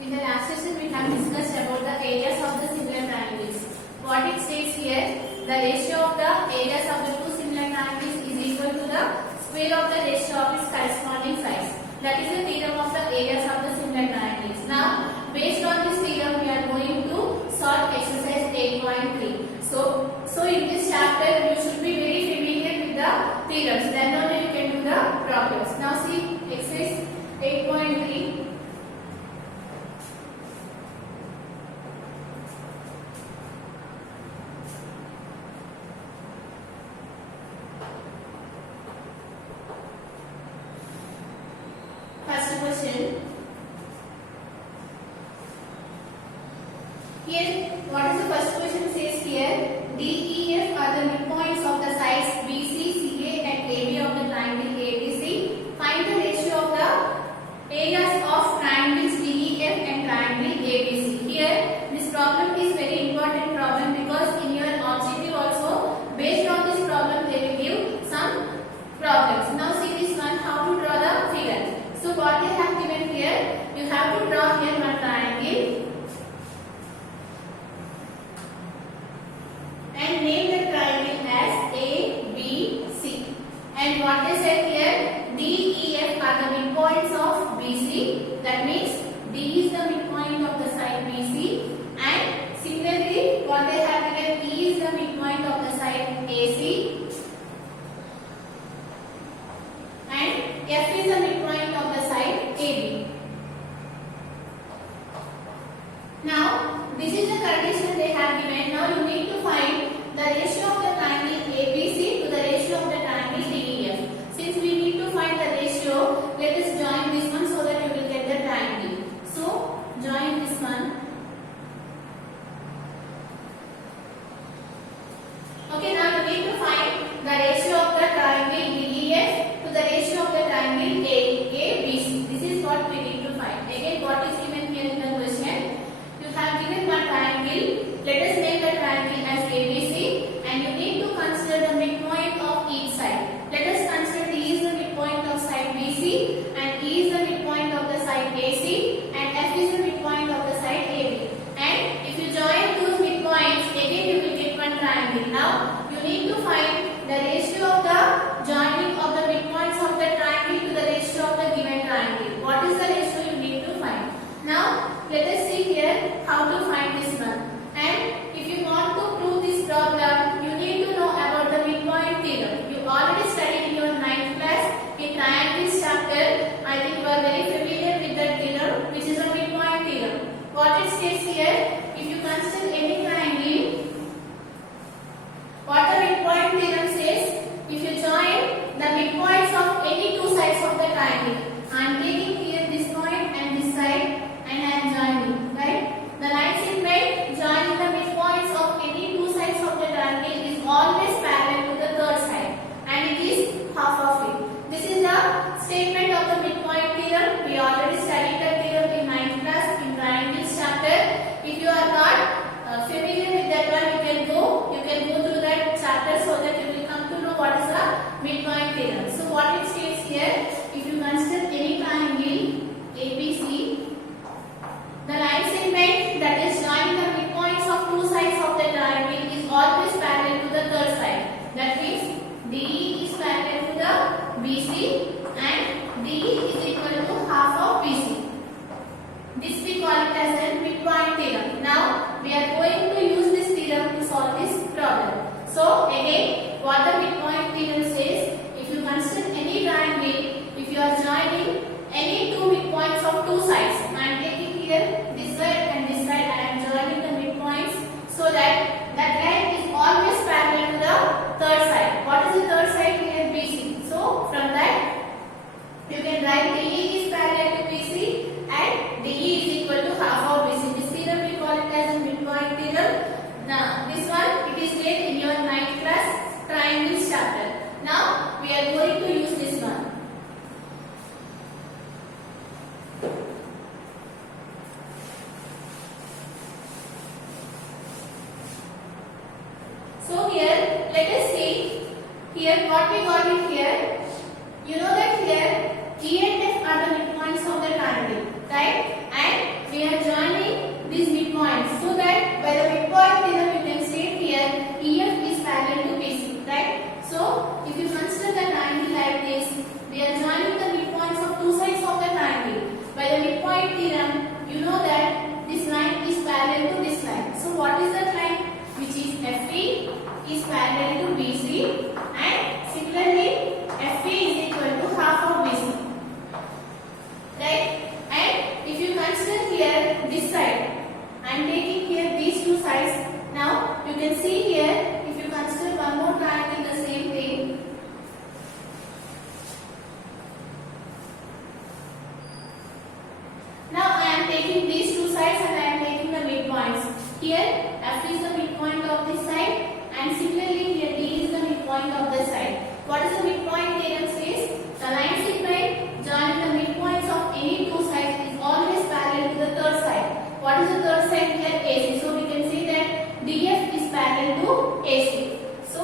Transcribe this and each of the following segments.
In the last session, we have discussed about the areas of the similar triangles. What it states here, the ratio of the areas of the two similar triangles is equal to the square of the ratio of its corresponding sides. That is the theorem of the areas of the similar triangles. Now, based on this theorem, we are going to solve exercise 8.3. So in this chapter, you should be very familiar with the theorems. Then only you can do the problems. Now see exercise 8.3. First question. Here, what is the first question says here? D, E, F are the midpoints of the sides BC, CA and AB of the triangle ABC. Find the ratio of the areas of triangles DEF and triangle ABC. Here, this problem is very important problem because in your objective also, based on this problem, they will give some problems. Now see this one, how to draw the figure. So what they have given here, you have to draw here one triangle and name the triangle as A, B, C. And what they said here, D, E, F are the midpoints of BC. That means D is the midpoint of the side BC. And similarly, what they have given, E is the midpoint of the side AC. And F is the midpoint of the side AB. Now, this is the condition they have given. Now, you need to find the ratio of the triangle ABC to the ratio of the triangle DEF. Since we need to find the ratio, let us join this one so that you will get the triangle. So, join this one. Okay, now you need to find the ratio of the triangle DEF to the ratio of the triangle ABC. This is what we need to find. Again, what is given here in the question? You have given one triangle. Let us name the triangle as ABC and you need to consider the midpoint of each side. Let us consider D is the midpoint of side BC and E is the midpoint of the side AC and F is the midpoint of the side AB. And if you join those midpoints, again you will get one triangle. Now, you need to find the ratio of the joining of the midpoints of the triangle to the ratio of the given triangle. What is the ratio you need to find? Now, let us see here how to find this one. And if you want to prove this problem, you need to know about the midpoint theorem. You already studied in your 9th class in triangles chapter. I think you are very familiar with that theorem, which is a midpoint theorem. What it states here, if you consider any triangle, what the midpoint theorem says, if you join the midpoints of any two sides of the triangle, I am taking here this point and this side and I am joining, right? The line segment joining the midpoints of any two sides of the triangle is always parallel to the third side and it is half of it. This is the statement of the midpoint theorem. We already studied the theorem in 9th class in triangles chapter. If you are not familiar with that one, you can go through that chapter so that you will come to know what is the midpoint theorem. So what it states here, if you consider any triangle ABC, the line segment that is joining the midpoints of two sides of the triangle is always parallel to the third side. That means DE is parallel to the BC and DE is equal to half of BC. This we call it as a midpoint theorem. Now we are going to use this theorem to solve this problem. So again, what the midpoint theorem says, if you consider any triangle, if you are joining any two midpoints of two sides, I am taking here this side and this side, I am joining the midpoints so that line is always parallel to the third side. What is the third side here? BC. So from that you can write DE is parallel to BC and DE is equal to half of BC. This theorem we call it as a midpoint theorem. Now this one it is there in your 9th class triangles chapter. Now we are going to use this one. So here, let us see here what we got it here. You know that here E and F are the midpoints of the triangle, right? And we have sides and I am taking the midpoints. Here F is the midpoint of this side and similarly here D is the midpoint of the side. What is the midpoint theorem says? The line segment joining the midpoints of any two sides is always parallel to the third side. What is the third side here? AC. So we can say that DF is parallel to AC. So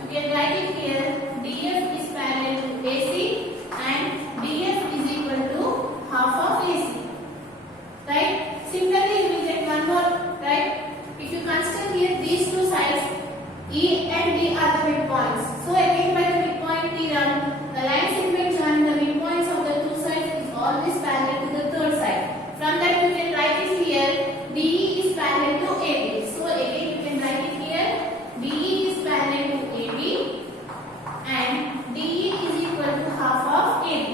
you can write it here. DF is parallel to AC and DF is equal to half of AC. Right? Similarly, you will get one more. Right? If you consider here these two sides, E and D are the midpoints. So again by the midpoint theorem, the line segment joining the midpoints of the two sides is always parallel to the third side. From that you can write it here. DE is parallel to AB. So again you can write it here. DE is parallel to AB and DE is equal to half of AB.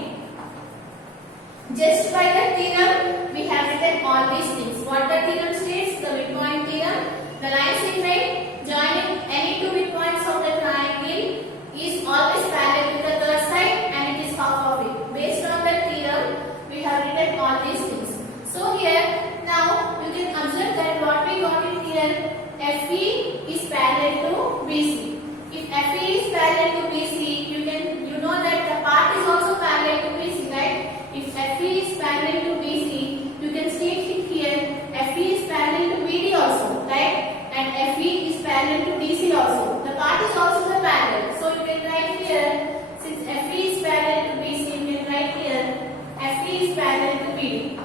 Just by the theorem, we have written all these things. What the theorem states? The midpoint theorem. The line segment joining any two midpoints of the triangle is always parallel to the third side and it is half of it. Based on the theorem, we have written all these things. So here, now you can observe that what we got in here, FE is parallel to BC. If FE is parallel to BC, you know that the part is also parallel to BC, right? If FE is parallel to BC, you can state it here, FE is parallel to BD also, right? And FE is parallel to DC also. The part is also the parallel. So you can write here, since FE is parallel to BC, you can write here, FE is parallel to BD.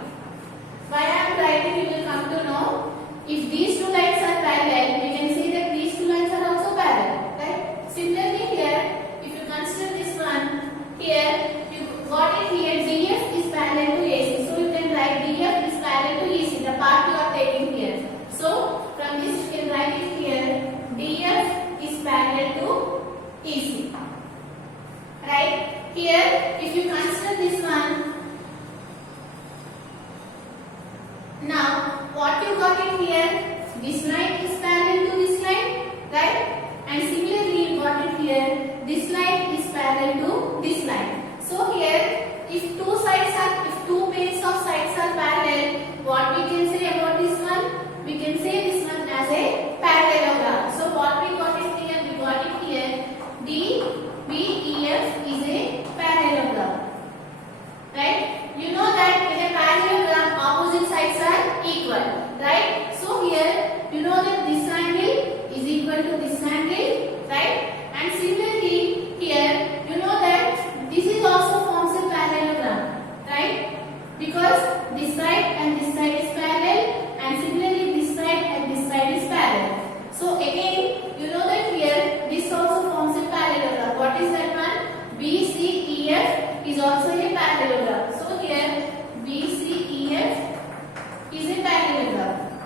Why I am writing, you will come to know. If these two lines are parallel, we can see that these two lines are also parallel, right? Similarly here, if you consider this one, here you got it here, DF is parallel to AC. So you can write DF is parallel to EC, the part you are taking here. So from this you can write it here, DF is parallel to EC. Right? Here, if you consider this one, now what you got it here, this line is parallel to this line, right? And similarly you got it here, this line is parallel to this line. So here, if two pairs of sides are parallel, what we can say about this one? We can say this one as a parallelogram. So what we got it here? We got it here, DBEF is a parallelogram. Right? You know that in a parallelogram, opposite sides are equal. Right? So here, you know that this angle is equal to this angle. Right? And similarly, here, you know that this is also forms a parallelogram. Right? Because this side and this side is parallel and similarly this side and this side is parallel. So again, you know that here, this also forms a parallelogram. What is that one? BCEF is also a parallelogram. So here, BCEF is a parallelogram.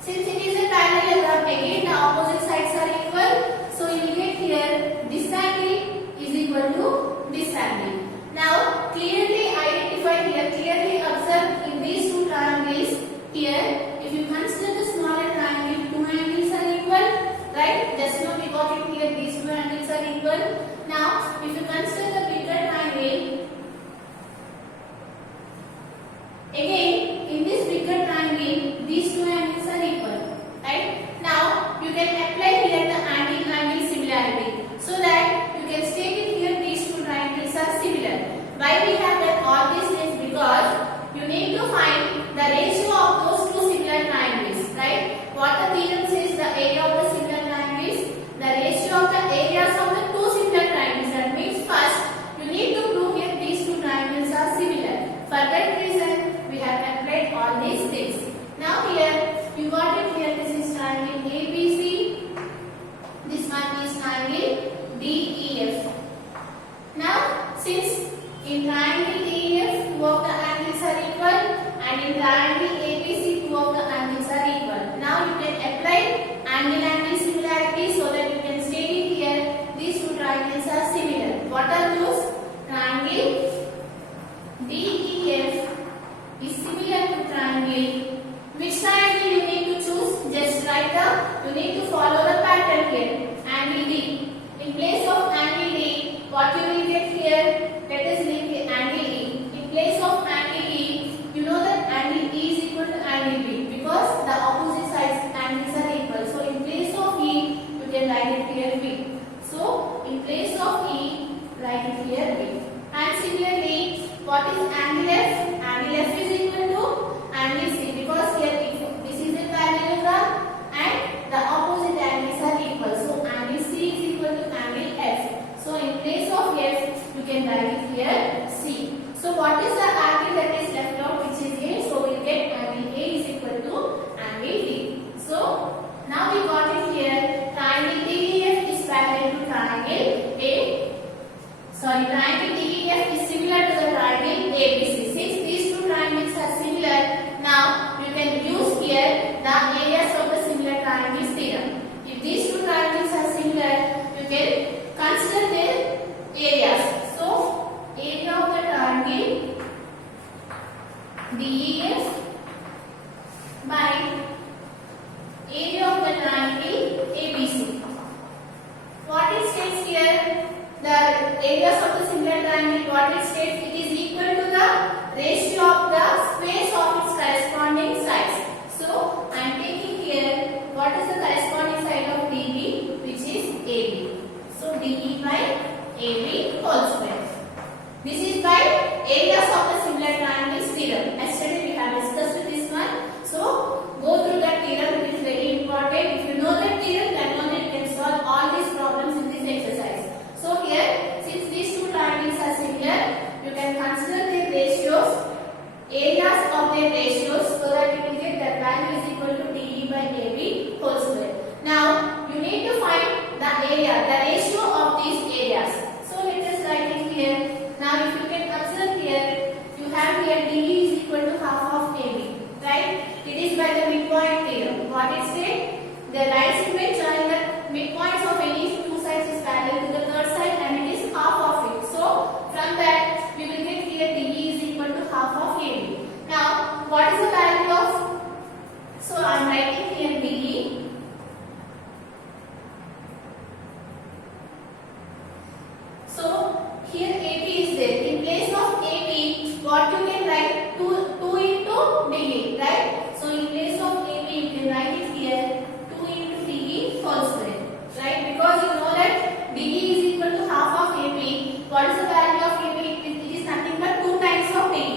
Since it is a parallelogram, again the opposite sides are equal. So you will get here, this angle is equal to this angle. Now, clearly identify here, clearly observe in these two triangles here, if you consider the smaller triangle, two angles are equal, right? Just now we got it here, these two angles are equal. Now, if you consider the bigger triangle, again, in this bigger triangle, these two angles are equal, right? Now, you can apply here the angle-angle similarity, so that you can state it here, these two triangles are similar. Why we have done all these things? Because you need to find the ratio of those two similar triangles, right? What the theorem says, the area of the similar triangles, the ratio of the areas of the two similar triangles. That means first, you need to prove here these two triangles are similar. For that reason, we have applied all these things. Now here, you got it here, this is triangle ABC, this one is triangle DEF. Now, since in triangle DEF, two of the angles are equal and in triangle ABC, two of the angles are equal. Now you can apply angle-angle similarity so that you can state it here, these two triangles are similar. What are those? Triangle DEF is similar to triangle. Which triangle you need to choose? Just write you need to follow the pattern here. Angle D. In place of angle D, what you will get here? Let us leave the angle E. In place of angle E, you know that angle E is equal triangles theorem. If these two triangles are similar, you can consider their areas. So, area of the triangle DEF by area of the triangle ABC. What it states here, the areas of the similar triangle, what it states, it is equal to the ratio of the space of its corresponding sides. So, I am taking here, what is the corresponding side of DB, which is AB. So, DE by AB whole square. This is by areas of the similar triangles theorem. Yesterday we have discussed this one. So, go through that theorem, it is very important. If you know that theorem, then only you can solve all these problems in this exercise. So, here, since these two triangles are similar, you can consider their ratios, areas of their ratios, so that you will get that value is equal to DE by AB whole square. Now, you need to find the area, the ratio of these areas. So, let us write it here. Now, if you can observe here, you have here DE is equal to half of AB, right? It is by the midpoint theorem. What it says? The right segment join the midpoints of any two sides is parallel to the third side and it is half of it. So, from that, we will get here DE is equal to half of AB. Now, what is the value of? So, I am writing here DE. So, here AB is there. In place of AB, what you can write? 2 into DE, right? So, in place of AB, you can write it here 2 into DE whole square, right? Because you know that DE is equal to half of AB. What is the value of AB? It is nothing but 2 times of DE.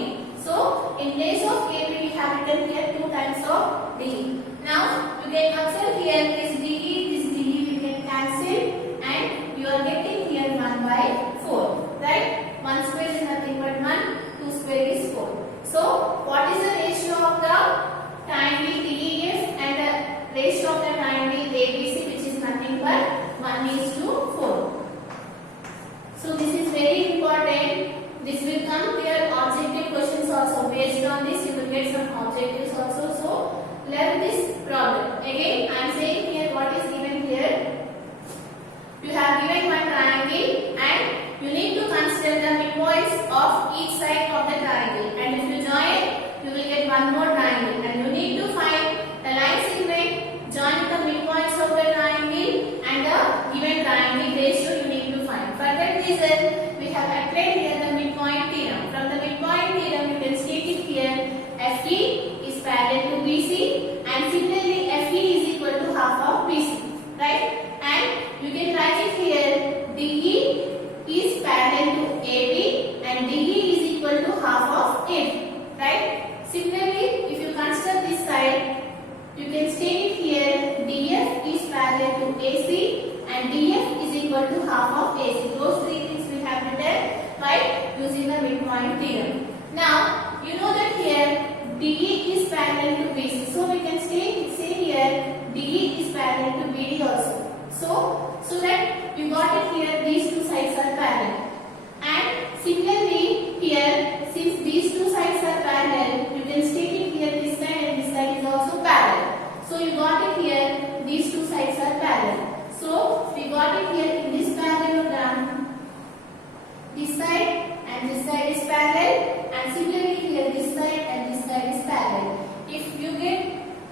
So, in place of AB, we have written here 2 times of DE. Now, you can observe here this DE we can cancel and you are getting here 1 by 4, right? 1 square is nothing but 1, 2 square is 4. So, what is the ratio of the triangle DEF and the ratio of the triangle ABC, which is nothing but 1:4. So, this is very important. This will come to your objective questions also. Based on this, you will get some objectives also. So, learn this problem. Again, I am saying here what is given here. You have given one triangle and you need to consider the midpoints of each side of the triangle. And if you join, you will get one more triangle. And you need to find the line segment, join the midpoints of the triangle and the given triangle ratio you need to find. For that reason, we have applied here the midpoint theorem. From the midpoint theorem, you can state it here, FE is parallel to BC and similarly FE is equal to half of BC, right? And you can write it here, DE is parallel to AB and DE is equal to half of AB, right? Similarly, if you consider this side, you can state it here, DF is parallel to AC and DF is equal to half of AC. Those three things we have written by using the midpoint theorem. Now, you know that here DE is parallel to BC. So, we can say here DE is parallel to BD also. So that you got it here, these two sides are parallel. And similarly here, since these two sides are parallel, you can state it here, this side and this side is also parallel. So you got it here, these two sides are parallel. So we got it here in this parallelogram, this side and this side is parallel, and similarly here this side and this side is parallel. If you get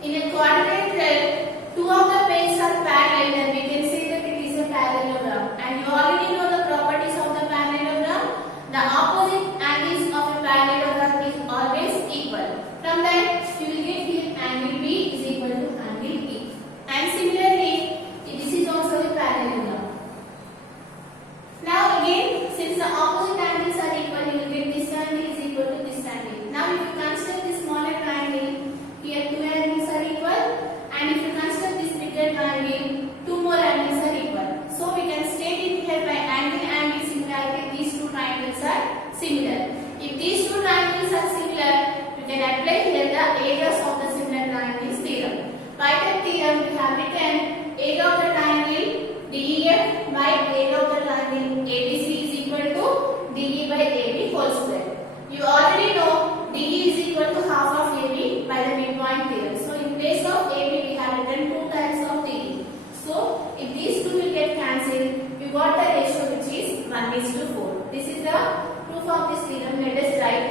in a quadrilateral, two of the planes are parallel, then we can say that it is a parallelogram. And you already know the properties of the parallelogram. The opposite angles of a parallelogram is always equal. From that, you will get here angle B is equal to angle E. And similarly, this is also a parallelogram. Now again, since the opposite angles are equal, you will get this angle is equal to this angle. Now if you consider this smaller triangle, here two angles are equal. And if you consider this bigger triangle, two more angles are equal. So we can state it here by angle similarity, these two triangles are similar. If these two triangles are similar, you can apply here the areas of the similar triangles theorem. By that theorem, we have written area of the triangle DEF by area of the triangle ABC is equal to DE by AB whole square. You already know DE is equal to half of AB by the midpoint theorem. So in place of AB we have written 2 times of DE. So if these two will get cancelled, you got the ratio which is 1:4. This is the proof of this theorem. Let us write.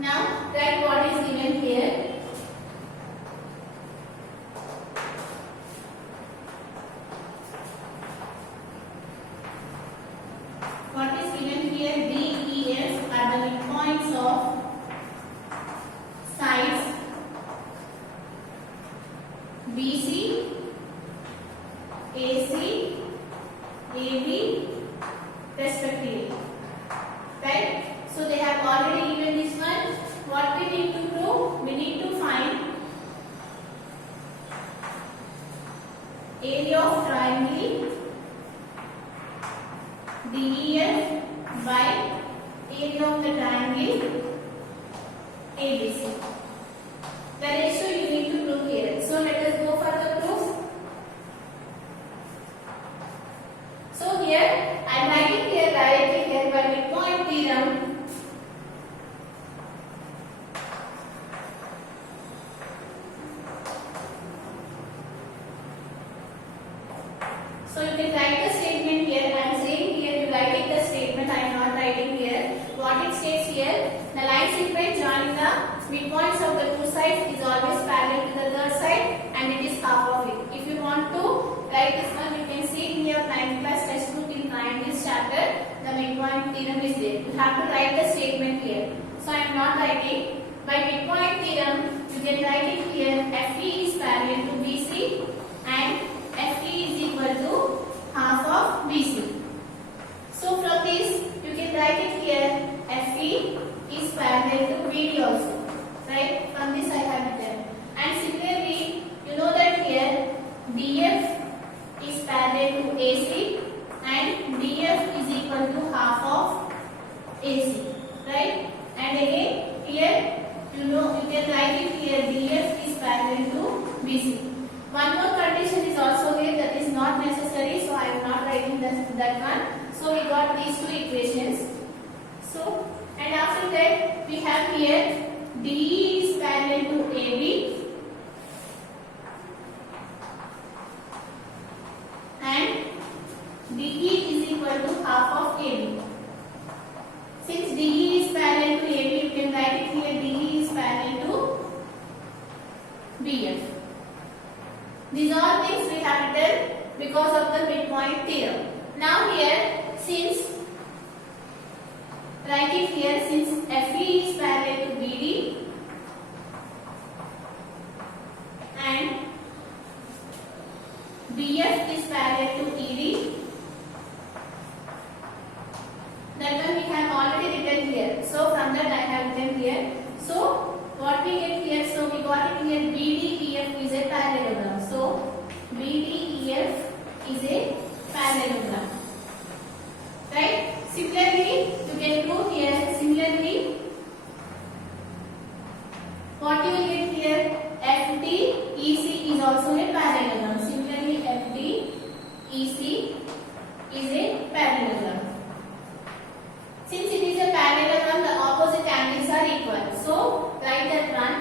Now write what is given here. What is given here? D, E, F are the midpoints of sides BC, AC, AB respectively. Right? So they have already given this one. What we need to prove? We need to find area of triangle DEF by area of the triangle ABC. The ratio you need to prove here. So let us go for the proof. So here I am writing here directly here by midpoint theorem. So you can write the statement here. I am saying here you writing the statement. I am not writing here. What it states here: the line segment joining the midpoints of the two sides is always parallel to the third side, and it is half of it. If you want to write this one, you can see in your 9th class textbook in triangles chapter. The midpoint theorem is there. You have to write the statement here. So I am not writing. By midpoint theorem, you can write it here. FE is parallel to BC and FE is equal to half of BC. So from this you can write it here. FE is parallel to BD also. Right? From this I have written. And similarly, you know that here DF is parallel to AC and DF is equal to half of AC. Right? And again here you know you can write it here. DF is parallel to BC. One more condition is also there, that is not necessary, so I am not writing that one. So we got these two equations. So and after that we have here DE is parallel to AB and DE is equal to half of AB. Since DE is parallel to AB, you can write it here. DE is parallel to BF. These all things we have written because of the midpoint theorem. Now here, since write it here, since FE is parallel to BD and BF is parallel to ED, that one we have already written here. So from that I have written here. So what we get here? So we got it here. BDEF is a parallelogram. So BDEF is a parallelogram. Right? Similarly, you can prove here. Similarly, what you will get here? FDEC is also a parallelogram. Similarly, FDEC is a parallelogram. Since it is a parallelogram, the opposite angles are equal. So write that one.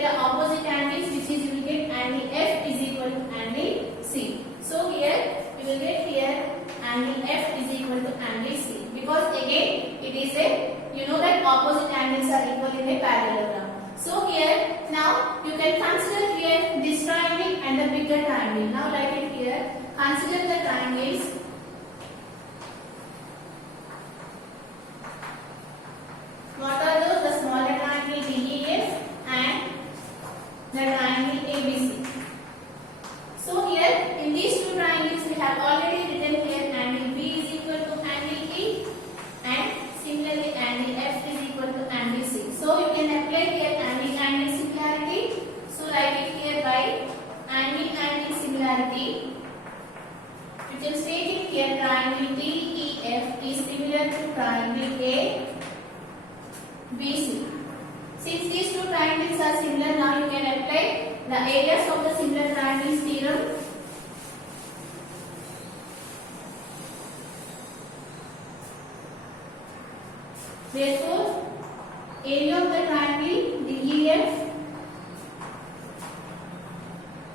get the opposite angles, which is you will get angle F is equal to angle C. So here you will get here angle F is equal to angle C, because again it is a, you know that opposite angles are equal in a parallelogram. So here now you can consider here this triangle and the bigger triangle. Now write it here. Consider the triangles. What are those? The smaller triangle DEF and the triangle ABC. So here in these two triangles we have already written here angle B is equal to angle E, and similarly angle F is equal to angle C. So you can apply here angle similarity. So write it here by angle similarity. You can state it here triangle DEF is similar to triangle ABC. Since these two triangles are similar, now you can apply the areas of the similar triangles theorem. Therefore, area of the triangle DEF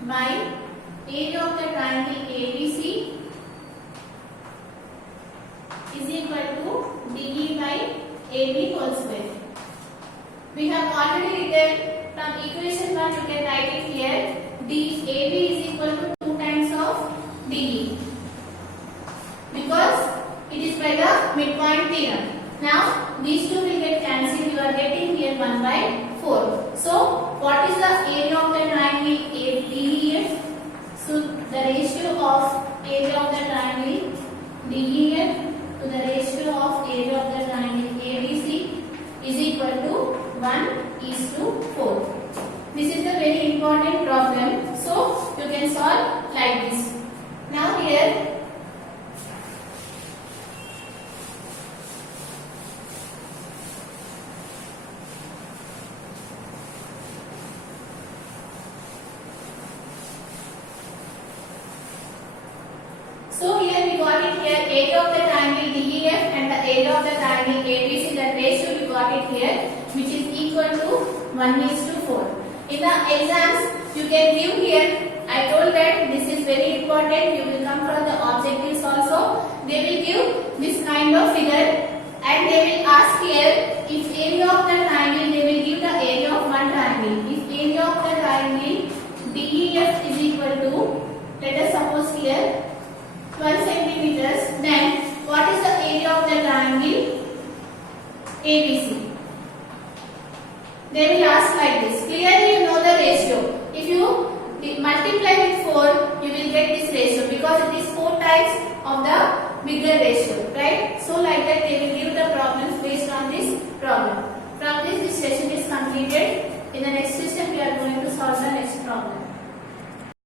by area of the triangle ABC is equal to DE by AB whole square. We have already written from equation 1, you can write it here. DAB is equal to 2 times of DE, because it is by the midpoint theorem. Now these two will get cancelled. You are getting here 1 by 4. So what is the area of the triangle DEF? So the ratio of area of the triangle DEF to the ratio of area of the triangle ABC is equal to 1:4. This is a very important problem. So you can solve like this. Now here we got it here area of the triangle DEF and the area of the triangle ABC, that ratio we got it here, which is equal to 1:4. In the exams you can give here, I told that this is very important, you will come from the objectives also. They will give this kind of figure and they will ask here, if area of the triangle, they will give the area of one triangle. If area of the triangle DEF is equal to, let us suppose here 12 centimeters, then what is the area of the triangle ABC? They will ask like this. Clearly you know the ratio. If you multiply with 4, you will get this ratio, because it is 4 times of the bigger ratio, right? So like that they will give the problems based on this problem. From this session is completed. In the next session we are going to solve the next problem.